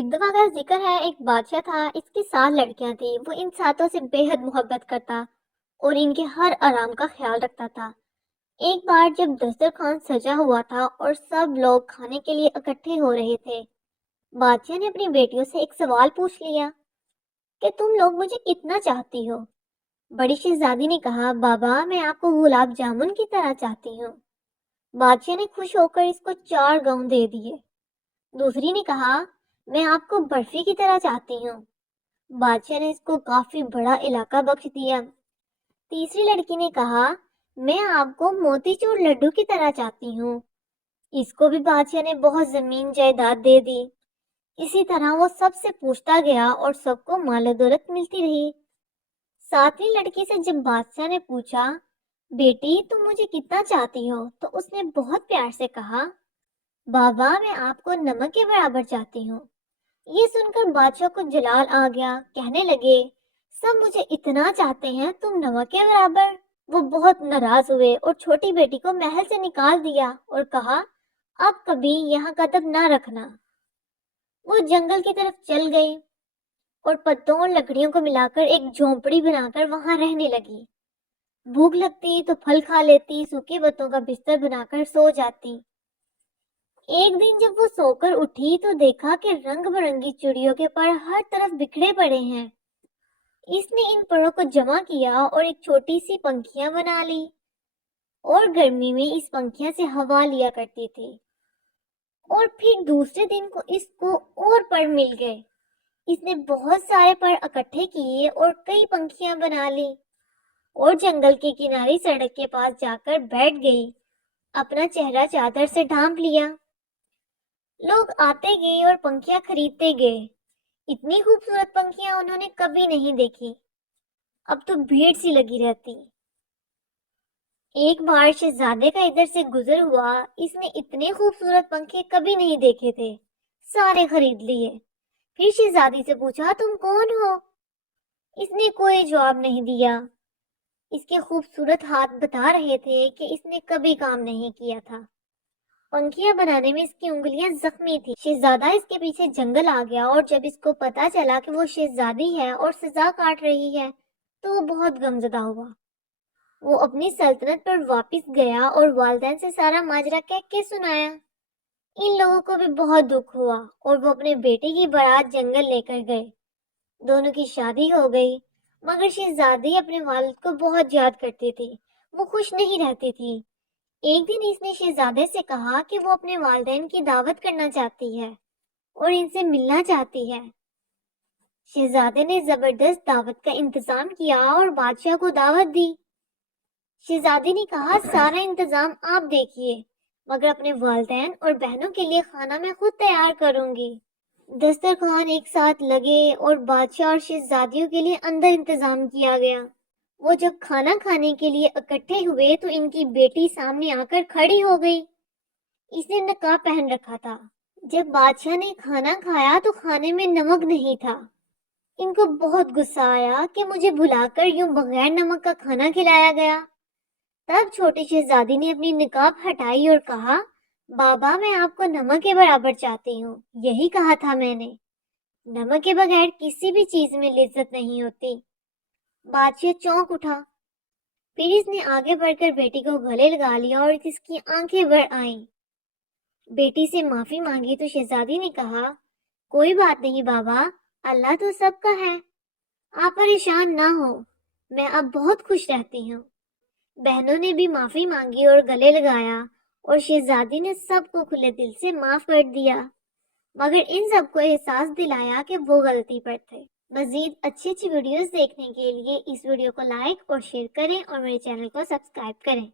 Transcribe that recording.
ایک دفعہ کا ذکر ہے، ایک بادشاہ تھا، اس کی 7 لڑکیاں تھیں۔ وہ ان ساتوں سے بے حد محبت کرتا اور ان کے ہر آرام کا خیال رکھتا تھا۔ ایک بار جب دسترخوان سجا ہوا تھا اور سب لوگ کھانے کے لیے اکٹھے ہو رہے تھے، بادشاہ نے اپنی بیٹیوں سے ایک سوال پوچھ لیا کہ تم لوگ مجھے کتنا چاہتی ہو؟ بڑی شہزادی نے کہا، بابا میں آپ کو گلاب جامن کی طرح چاہتی ہوں۔ بادشاہ نے خوش ہو کر اس کو 4 گاؤں دے دیے۔ دوسری نے کہا، میں آپ کو برفی کی طرح چاہتی ہوں۔ بادشاہ نے اس کو کافی بڑا علاقہ بخش دیا۔ تیسری لڑکی نے کہا، میں آپ کو موتی چور لڈو کی طرح چاہتی ہوں۔ اس کو بھی بادشاہ نے بہت زمین جائیداد دے دی۔ اسی طرح وہ سب سے پوچھتا گیا اور سب کو مال و دولت ملتی رہی۔ 7ویں لڑکی سے جب بادشاہ نے پوچھا، بیٹی تم مجھے کتنا چاہتی ہو، تو اس نے بہت پیار سے کہا، بابا میں آپ کو نمک کے برابر چاہتی ہوں۔ یہ سن کر بادشاہ کو جلال آ گیا، کہنے لگے، سب مجھے اتنا چاہتے ہیں، تم نمک کے برابر؟ وہ بہت ناراض ہوئے اور چھوٹی بیٹی کو محل سے نکال دیا اور کہا، اب کبھی یہاں قدم نہ رکھنا۔ وہ جنگل کی طرف چل گئی اور پتوں اور لکڑیوں کو ملا کر ایک جھونپڑی بنا کر وہاں رہنے لگی۔ بھوک لگتی تو پھل کھا لیتی، سوکھے پتوں کا بستر بنا کر سو جاتی۔ ایک دن جب وہ سو کر اٹھی تو دیکھا کہ رنگ برنگی چڑیوں کے پر ہر طرف بکھرے پڑے ہیں۔ اس نے ان پروں کو جمع کیا اور ایک چھوٹی سی پنکھیاں بنا لی اور گرمی میں اس پنکھیاں سے ہوا لیا کرتی تھی۔ اور پھر دوسرے دن کو اس کو اور پر مل گئے۔ اس نے بہت سارے پر اکٹھے کیے اور کئی پنکھیاں بنا لی اور جنگل کے کنارے سڑک کے پاس جا کر بیٹھ گئی، اپنا چہرہ چادر سے ڈھانپ لیا۔ لوگ آتے گئے اور پنکھیاں خریدتے گئے۔ اتنی خوبصورت پنکھیاں انہوں نے کبھی نہیں دیکھی۔ اب تو بھیڑ سی لگی رہتی۔ ایک بار شہزادے کا ادھر سے گزر ہوا، اس نے اتنے خوبصورت پنکھے کبھی نہیں دیکھے تھے، سارے خرید لیے۔ پھر شہزادی سے پوچھا، تم کون ہو؟ اس نے کوئی جواب نہیں دیا۔ اس کے خوبصورت ہاتھ بتا رہے تھے کہ اس نے کبھی کام نہیں کیا تھا۔ پنکھیاں بنانے میں اس کی انگلیاں زخمی تھی۔ شہزادہ اس کے پیچھے جنگل آ گیا اور جب اس کو پتا چلا کہ وہ شہزادی ہے اور سزا کاٹ رہی ہے تو وہ بہت غمزدہ ہوا۔ وہ اپنی سلطنت پر واپس گیا اور والدین سے سارا ماجرا کہہ کے سنایا۔ ان لوگوں کو بھی بہت دکھ ہوا اور وہ اپنے بیٹے کی بارات جنگل لے کر گئے۔ دونوں کی شادی ہو گئی، مگر شہزادی اپنے والد کو بہت یاد کرتی تھی، وہ خوش نہیں رہتی تھی۔ ایک دن اس نے شہزادے سے کہا کہ وہ اپنے والدین کی دعوت کرنا چاہتی ہے اور ان سے ملنا چاہتی ہے۔ شہزادے نے زبردست دعوت کا انتظام کیا اور بادشاہ کو دعوت دی۔ شہزادی نے کہا، سارا انتظام آپ دیکھیے، مگر اپنے والدین اور بہنوں کے لیے کھانا میں خود تیار کروں گی۔ دسترخوان ایک ساتھ لگے اور بادشاہ اور شہزادیوں کے لیے اندر انتظام کیا گیا۔ وہ جب کھانا کھانے کے لیے اکٹھے ہوئے تو ان کی بیٹی سامنے آ کر کھڑی ہو گئی۔ اس نے نقاب پہن رکھا تھا۔ جب بادشاہ نے کھانا کھایا تو کھانے میں نمک نہیں تھا۔ ان کو بہت غصہ آیا کہ مجھے بھلا کر یوں بغیر نمک کا کھانا کھلایا گیا۔ تب چھوٹی شہزادی نے اپنی نقاب ہٹائی اور کہا، بابا میں آپ کو نمک کے برابر چاہتی ہوں، یہی کہا تھا میں نے۔ نمک کے بغیر کسی بھی چیز میں لذت نہیں ہوتی۔ بادشاہ چونک اٹھا۔ پھر اس نے آگے بڑھ کر بیٹی کو گلے لگا لیا اور اس کی آنکھیں بھر آئیں۔ بیٹی سے معافی مانگی تو شہزادی نے کہا، کوئی بات نہیں بابا، اللہ تو سب کا ہے، آپ پریشان نہ ہو، میں اب بہت خوش رہتی ہوں۔ بہنوں نے بھی معافی مانگی اور گلے لگایا اور شہزادی نے سب کو کھلے دل سے معاف کر دیا، مگر ان سب کو احساس دلایا کہ وہ غلطی پر تھے۔ مزید اچھی ویڈیوز دیکھنے کے لیے اس ویڈیو کو لائک اور شیئر کریں اور میرے چینل کو سبسکرائب کریں۔